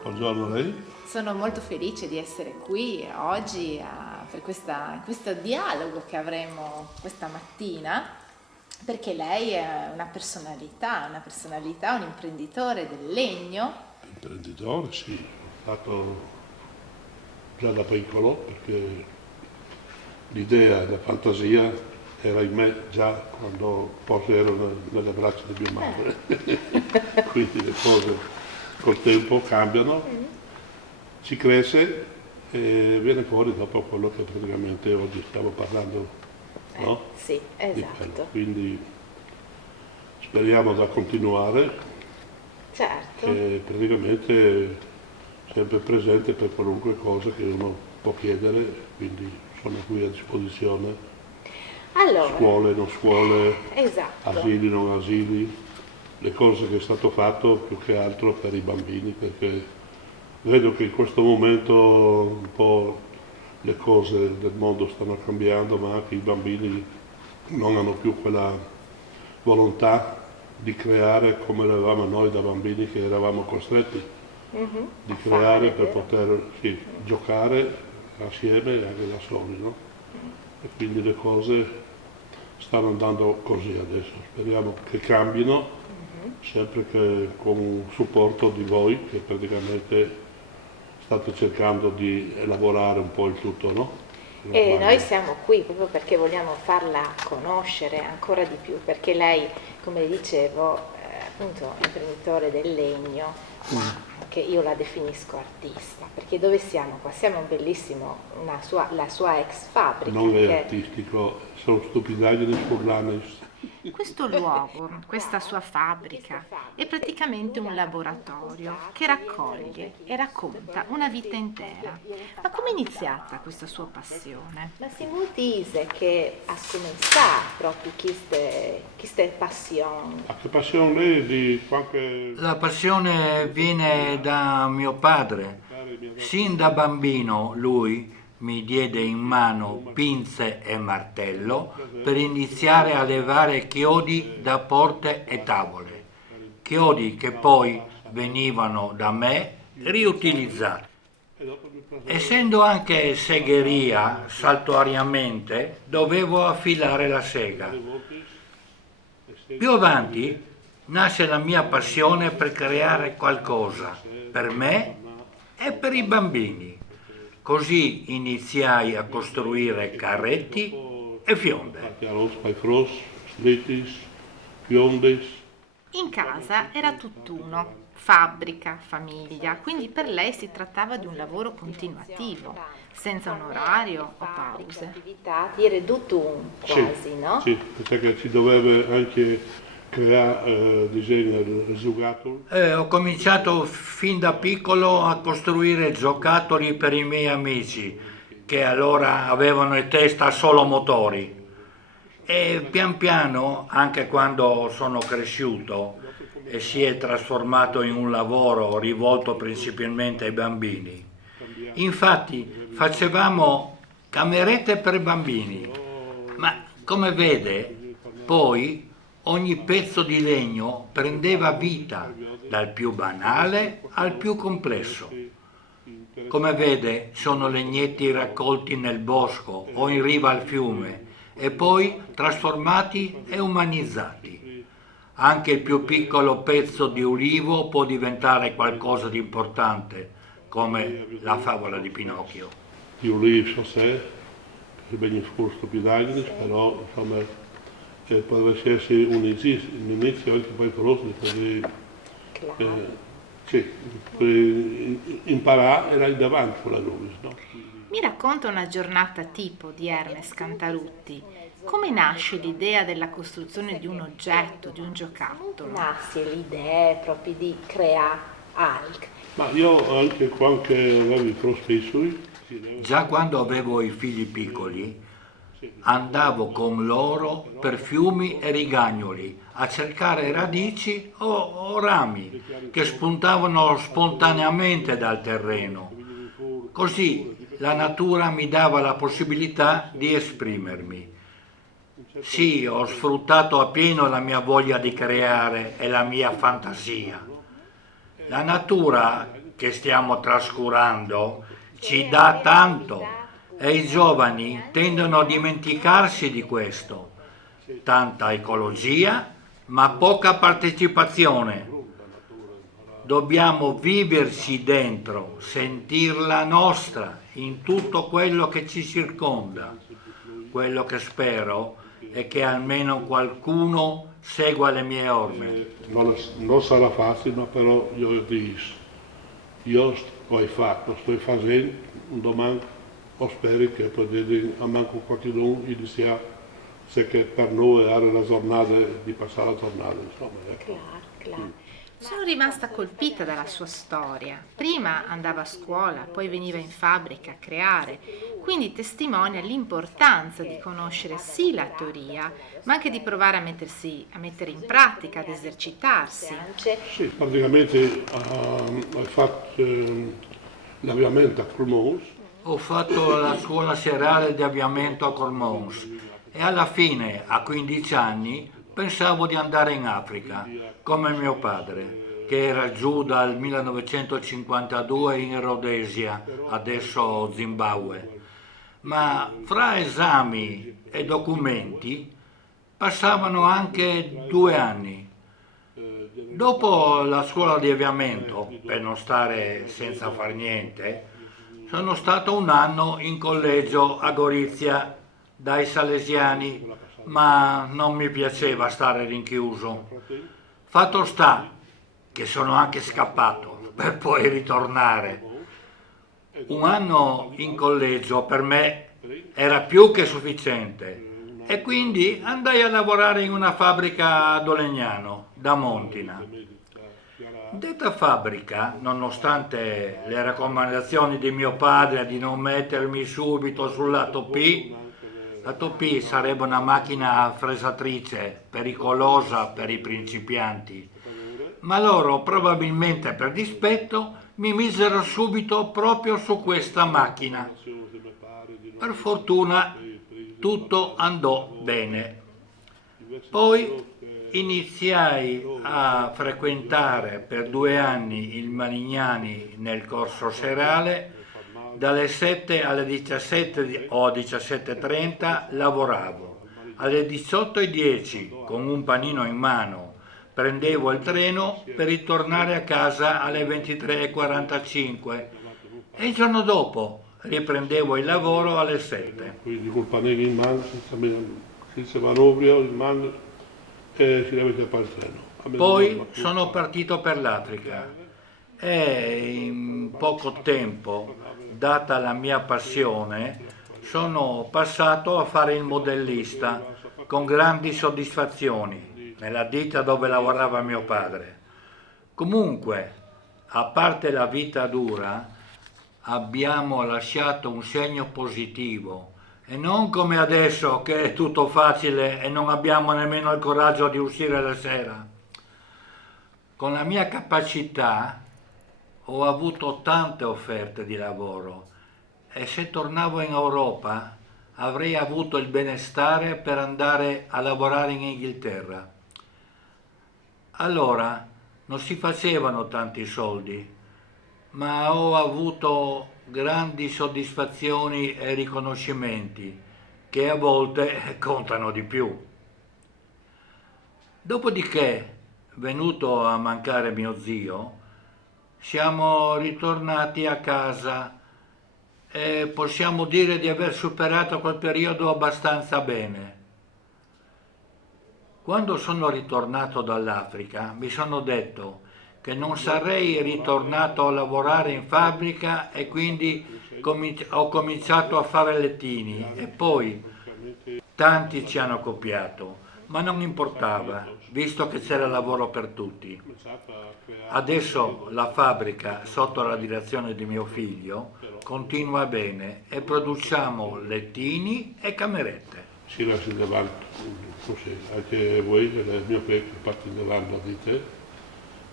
buongiorno. Buongiorno a lei. Sono molto felice di essere qui oggi per questo dialogo che avremo questa mattina, perché lei è una personalità, un imprenditore del legno. Imprenditore, sì, ho fatto già da piccolo perché l'idea e la fantasia era in me già quando forse ero nelle braccia di mia madre. Quindi le cose col tempo cambiano, si cresce e viene fuori dopo quello che praticamente oggi stiamo parlando, no? Sì, Di esatto. quello. Quindi speriamo da continuare Certo. e praticamente sempre presente per qualunque cosa che uno può chiedere, quindi sono qui a disposizione, Allora, scuole, non scuole, esatto. asili, non asili, le cose che è stato fatto più che altro per i bambini, perché vedo che in questo momento un po' le cose del mondo stanno cambiando, ma anche i bambini non hanno più quella volontà di creare come eravamo noi da bambini che eravamo costretti di creare per poter giocare assieme e anche da soli, no? E quindi le cose stanno andando così adesso, speriamo che cambino, sempre che con un supporto di voi che praticamente state cercando di elaborare un po' il tutto, no? E noi siamo qui proprio perché vogliamo farla conoscere ancora di più, perché lei, come dicevo, appunto è imprenditore del legno, ma che io la definisco artista, perché dove siamo qua? Siamo un bellissimo, la sua ex fabbrica. Non è artistico, sono stupidaggini sull'anus. Questo luogo, questa sua fabbrica, è praticamente un laboratorio che raccoglie e racconta una vita intera. Ma come è iniziata questa sua passione? Ma si può dire che ha cominciato proprio questa passione? A che passione lei di qualche... La passione viene da mio padre. Sin da bambino lui mi diede in mano pinze e martello per iniziare a levare chiodi da porte e tavole. Chiodi che poi venivano da me riutilizzati. Essendo anche segheria, saltuariamente dovevo affilare la sega. Più avanti nasce la mia passione per creare qualcosa per me e per i bambini. Così iniziai a costruire carretti e fionde. Bei Frost, Slitis, Fiondes. In casa era tutt'uno, fabbrica, famiglia, quindi per lei si trattava di un lavoro continuativo, senza un orario o pause. Attività, dire tutto un quasi, no? Sì, perché ci doveva anche creare disegni del giocattolo. Ho cominciato fin da piccolo a costruire giocattoli per i miei amici, che allora avevano in testa solo motori. E pian piano, anche quando sono cresciuto e si è trasformato in un lavoro rivolto principalmente ai bambini. Infatti facevamo camerette per bambini, ma come vede, poi ogni pezzo di legno prendeva vita, dal più banale al più complesso. Come vede, sono legnetti raccolti nel bosco o in riva al fiume e poi trasformati e umanizzati. Anche il più piccolo pezzo di ulivo può diventare qualcosa di importante, come la favola di Pinocchio. Di ulivo so sé, che ben scuro stupidaggini, però insomma potrebbe essere un inizio anche poi per loro, perché sì, per imparare era lì davanti con la loro, no? Mi racconta una giornata tipo di Ernest Cantarutti. Come nasce l'idea della costruzione di un oggetto, di un giocattolo? Nasce l'idea proprio di creare altro. Ma io anche quando avevo i prospessori, Già quando avevo i figli piccoli, andavo con loro per fiumi e rigagnoli a cercare radici o rami che spuntavano spontaneamente dal terreno. Così la natura mi dava la possibilità di esprimermi. Sì, ho sfruttato appieno la mia voglia di creare e la mia fantasia. La natura che stiamo trascurando ci dà tanto e i giovani tendono a dimenticarsi di questo. Tanta ecologia, ma poca partecipazione. Dobbiamo viverci dentro, sentirla nostra in tutto quello che ci circonda. Quello che spero è che almeno qualcuno segua le mie orme. Non sarà facile, ma però io dico, io ho fatto, sto facendo, un domani spero che potete a manco qualcuno iniziare, se che per noi è la giornata di passare la giornata, insomma. Claro. Sono rimasta colpita dalla sua storia. Prima andava a scuola, poi veniva in fabbrica a creare, quindi testimonia l'importanza di conoscere sì la teoria, ma anche di provare a mettere in pratica, ad esercitarsi. Sì, praticamente ho fatto l'avviamento a Cormons. Ho fatto la scuola serale di avviamento a Cormons e alla fine, a 15 anni, pensavo di andare in Africa, come mio padre, che era giù dal 1952 in Rhodesia, adesso Zimbabwe. Ma fra esami e documenti passavano anche 2 anni. Dopo la scuola di avviamento, per non stare senza far niente, sono stato 1 anno in collegio a Gorizia dai salesiani, ma non mi piaceva stare rinchiuso. Fatto sta che sono anche scappato per poi ritornare. 1 anno in collegio per me era più che sufficiente e quindi andai a lavorare in una fabbrica ad Olegnano, da Montina. Detta fabbrica, nonostante le raccomandazioni di mio padre di non mettermi subito sul lato P, lato P sarebbe una macchina fresatrice pericolosa per i principianti, ma loro probabilmente per dispetto mi misero subito proprio su questa macchina. Per fortuna tutto andò bene. Poi iniziai a frequentare per 2 anni il Manignani nel corso serale. Dalle 7 alle 17 o 17:30 lavoravo, alle 18:10 con un panino in mano prendevo il treno per ritornare a casa alle 23:45 e il giorno dopo riprendevo il lavoro alle 7. Quindi col panino in mano, senza manubrio in mano e si deve fare il treno. Poi sono partito per l'Africa e in poco tempo, data la mia passione, sono passato a fare il modellista con grandi soddisfazioni nella ditta dove lavorava mio padre. Comunque, a parte la vita dura, abbiamo lasciato un segno positivo e non come adesso che è tutto facile e non abbiamo nemmeno il coraggio di uscire la sera. Con la mia capacità ho avuto tante offerte di lavoro e se tornavo in Europa avrei avuto il benestare per andare a lavorare in Inghilterra. Allora non si facevano tanti soldi, ma ho avuto grandi soddisfazioni e riconoscimenti che a volte contano di più. Dopodiché, venuto a mancare mio zio, siamo ritornati a casa e possiamo dire di aver superato quel periodo abbastanza bene. Quando sono ritornato dall'Africa mi sono detto che non sarei ritornato a lavorare in fabbrica e quindi ho cominciato a fare lettini e poi tanti ci hanno copiato, ma non importava, visto che c'era lavoro per tutti. Adesso la fabbrica, sotto la direzione di mio figlio, continua bene e produciamo lettini e camerette. Si lascia davanti, così, anche voi, nel mio paese, parte davanti di te,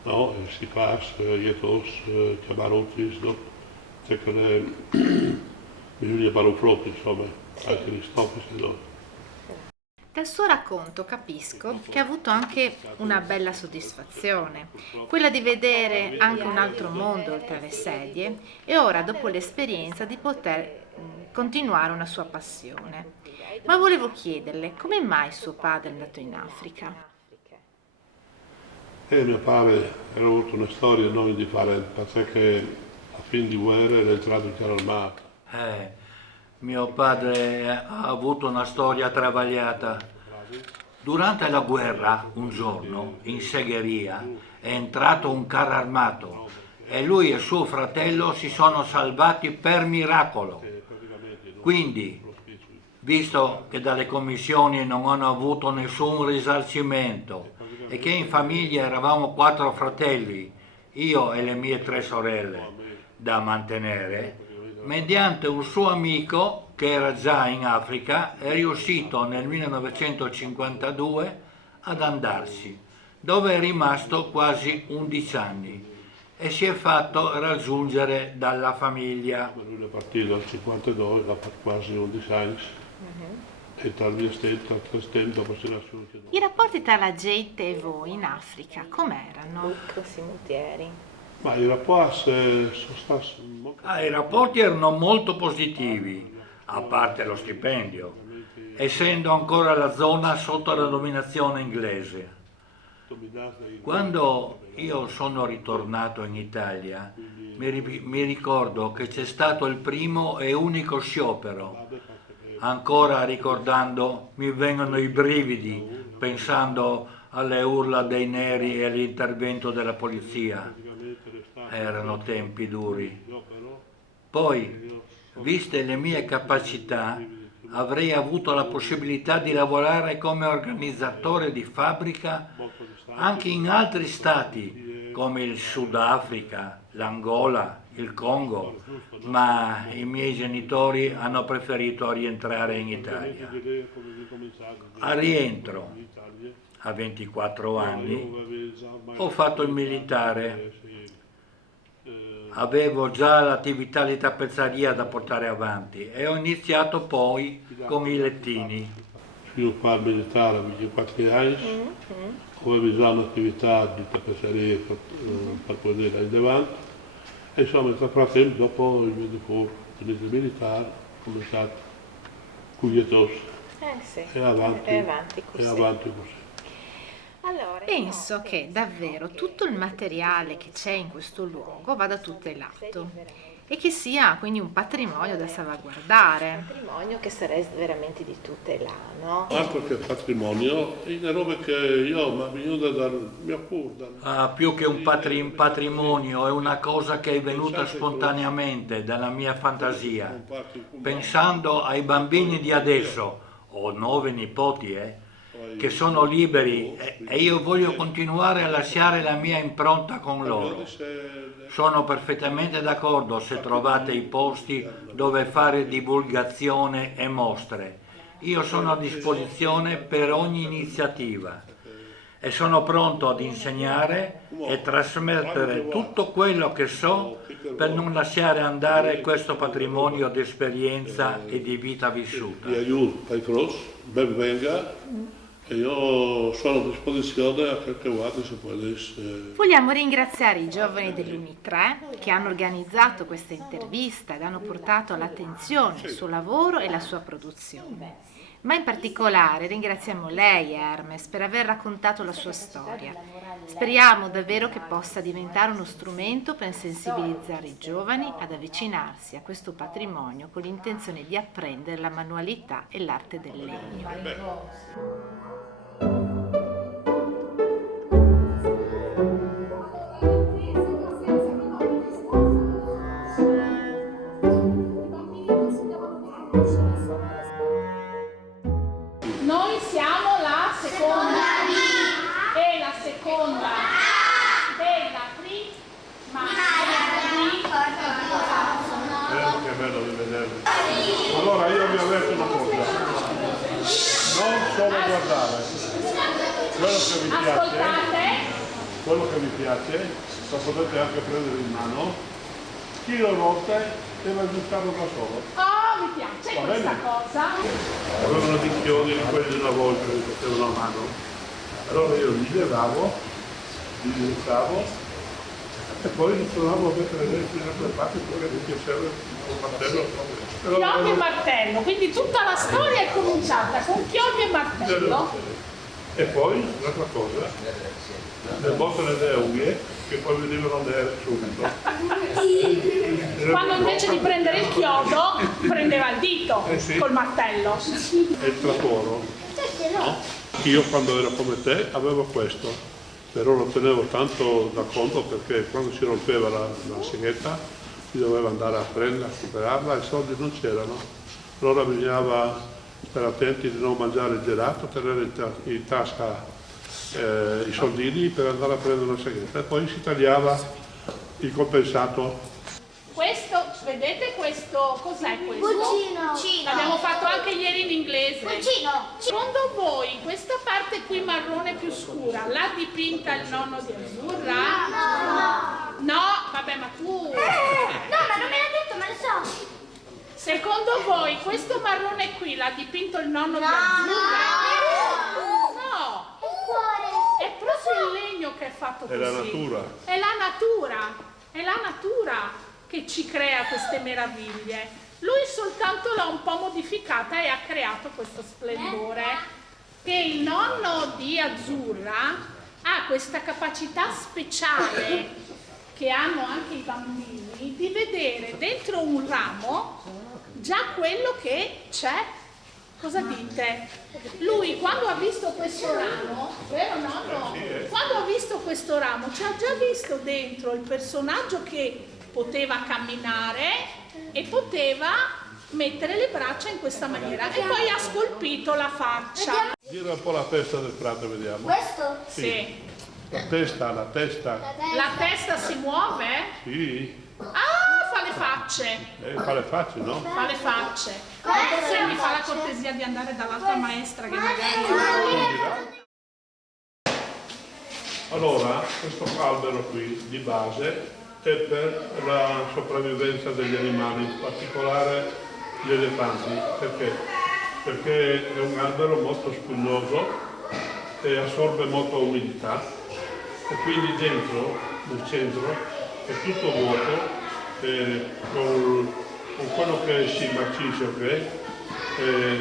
no? Si fa, jetos, camarotis, no? C'è che bisogna fare un flotto, insomma, anche gli stoffi si do. Dal suo racconto capisco che ha avuto anche una bella soddisfazione, quella di vedere anche un altro mondo oltre alle sedie e ora, dopo l'esperienza, di poter continuare una sua passione. Ma volevo chiederle come mai suo padre è andato in Africa? Mio padre era avuto una storia non differente, perché a fin di guerra era entrato in armata. Mio padre ha avuto una storia travagliata. Durante la guerra, un giorno, in segheria, è entrato un carro armato e lui e suo fratello si sono salvati per miracolo. Quindi, visto che dalle commissioni non hanno avuto nessun risarcimento e che in famiglia eravamo 4 fratelli, io e le mie 3 sorelle, da mantenere, mediante un suo amico che era già in Africa è riuscito nel 1952 ad andarsi, dove è rimasto quasi 11 anni e si è fatto raggiungere dalla famiglia. Lui è partito dal 52, ha fatto quasi 11 anni. E dal mio tempo dopo si lasciò. I rapporti tra la gente e voi in Africa com'erano? Ma i rapporti sono stati molto... I rapporti erano molto positivi, a parte lo stipendio, essendo ancora la zona sotto la dominazione inglese. Quando io sono ritornato in Italia, mi ricordo che c'è stato il primo e unico sciopero. Ancora ricordando mi vengono i brividi pensando alle urla dei neri e all'intervento della polizia. Erano tempi duri. Poi, viste le mie capacità, avrei avuto la possibilità di lavorare come organizzatore di fabbrica anche in altri stati come il Sudafrica, l'Angola, il Congo, ma i miei genitori hanno preferito rientrare in Italia. Al rientro, a 24 anni, ho fatto il militare. Avevo già l'attività di tappezzeria da portare avanti e ho iniziato poi con i lettini. Sviluppare il militare a 24 anni, avevo già un'attività di tappezzeria per poter andare in avanti. E insomma, nel frattempo, dopo il mio diploma, finito il militare, ho cominciato quietoso e avanti così. Penso che davvero tutto il materiale che c'è in questo luogo vada tutelato e che sia quindi un patrimonio da salvaguardare. Un patrimonio che sarà veramente di tutela, no? Altro che patrimonio, è una roba che io mi aiuta dal mio cuore. Più che un patrimonio, è una cosa che è venuta spontaneamente dalla mia fantasia, pensando ai bambini di adesso, ho 9 nipoti, che sono liberi e io voglio continuare a lasciare la mia impronta con loro. Sono perfettamente d'accordo se trovate i posti dove fare divulgazione e mostre. Io sono a disposizione per ogni iniziativa e sono pronto ad insegnare e trasmettere tutto quello che so per non lasciare andare questo patrimonio di esperienza e di vita vissuta. Vi aiuto, ai cross, ben venga. E io sono a disposizione a quel che guardi se potesse. Vogliamo ringraziare i giovani dell'Uni3 che hanno organizzato questa intervista ed hanno portato all'attenzione il suo lavoro e la sua produzione. Ma in particolare ringraziamo lei, Hermes, per aver raccontato la sua storia. Speriamo davvero che possa diventare uno strumento per sensibilizzare i giovani ad avvicinarsi a questo patrimonio con l'intenzione di apprendere la manualità e l'arte del legno. Noi siamo la seconda e la seconda della prima. Che bello di vedervi. Allora io vi avverto una cosa, non solo guardare, quello che vi piace, lo potete anche prendere in mano, chi lo nota deve aggiustarlo da solo. Oh, mi piace questa cosa. campioni di quelli di una volta che facevano a mano. Allora io li levavo, li smontavo e poi li trovavo a mettere dentro in altre parti perché mi piaceva il martello. Chiodi e martello, quindi tutta la storia è cominciata con chiodi e martello. E poi un'altra cosa, le botte nelle unghie che poi venivano nere subito. Quando invece di prendere il chiodo prendeva il dito sì. col martello. E il traforo. No? Io quando ero come te avevo questo, però lo tenevo tanto da conto perché quando si rompeva la seghetta si doveva andare a prenderla, a recuperarla e i soldi non c'erano. Allora bisognava stare attenti di non mangiare il gelato, tenere in tasca i soldini per andare a prendere una seghetta e poi si tagliava il compensato. Questo, vedete questo, cos'è questo? Pulcino. L'abbiamo fatto anche ieri in inglese. Pulcino. Secondo voi questa parte qui marrone più scura l'ha dipinta il nonno di Azzurra? No, vabbè, ma tu... No, ma non me l'ha detto, ma lo so. Secondo voi questo marrone qui l'ha dipinto il nonno di Azzurra? No, Un cuore. è proprio il legno che è fatto così. È la natura. È la natura, è la natura che ci crea queste meraviglie. Lui soltanto l'ha un po' modificata e ha creato questo splendore. Che il nonno di Azzurra ha questa capacità speciale che hanno anche i bambini di vedere dentro un ramo già quello che c'è. Cosa dite? Lui quando ha visto questo ramo, vero nonno? Quando ha visto questo ramo ci ha già visto dentro il personaggio che poteva camminare e poteva mettere le braccia in questa maniera e poi ha scolpito la faccia. Gira un po' la testa del prato, vediamo. Questo? Sì. La testa. La testa si muove? Sì. Ah, fa le facce. Fa le facce, no? Fa le facce. Se mi fa la cortesia di andare dall'altra maestra che magari... Allora, questo albero qui di base è per la sopravvivenza degli animali, in particolare gli elefanti. Perché? Perché è un albero molto spugnoso e assorbe molta umidità e quindi dentro, nel centro, è tutto vuoto con quello che si marcisce, ok? È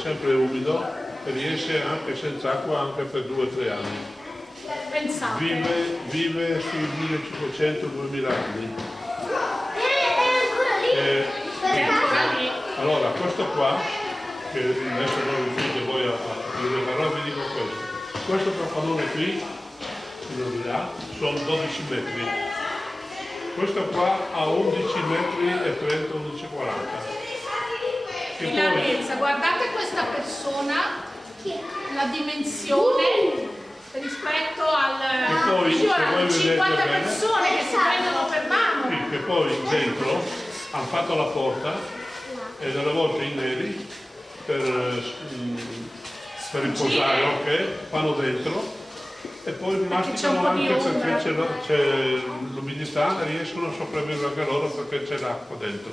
sempre umido e riesce anche senza acqua anche per 2 o 3 anni. Pensate. Vive sui 1500-2000 anni. Allora, questo qua, che adesso non riuscite voi a dire, però vi dico questo. Questo trapalone qui, fino di là, sono 12 metri. Questo qua ha 11 metri e 30, 11,40. In larghezza, guardate questa persona, la dimensione rispetto al... poi, se voi 50 vedete bene, persone che si prendono per mano. sì, che poi dentro hanno fatto la porta e delle volte i neri per riposare, ok? Vanno dentro e poi masticano anche perché c'è l'umidità e riescono a sopravvivere anche loro perché c'è l'acqua dentro.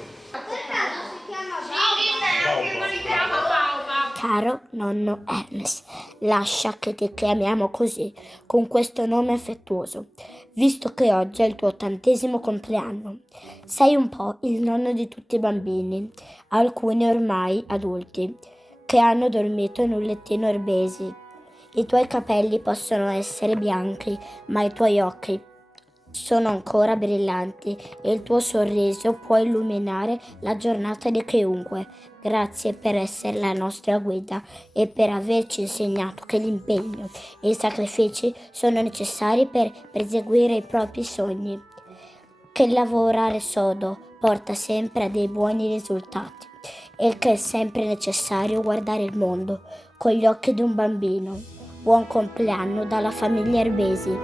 Caro nonno Ernest, lascia che ti chiamiamo così, con questo nome affettuoso, visto che oggi è il tuo 80° compleanno. Sei un po' il nonno di tutti i bambini, alcuni ormai adulti, che hanno dormito in un lettino erbesi. I tuoi capelli possono essere bianchi, ma i tuoi occhi sono ancora brillanti e il tuo sorriso può illuminare la giornata di chiunque. Grazie per essere la nostra guida e per averci insegnato che l'impegno e i sacrifici sono necessari per perseguire i propri sogni, che lavorare sodo porta sempre a dei buoni risultati e che è sempre necessario guardare il mondo con gli occhi di un bambino. Buon compleanno dalla famiglia Erbesi.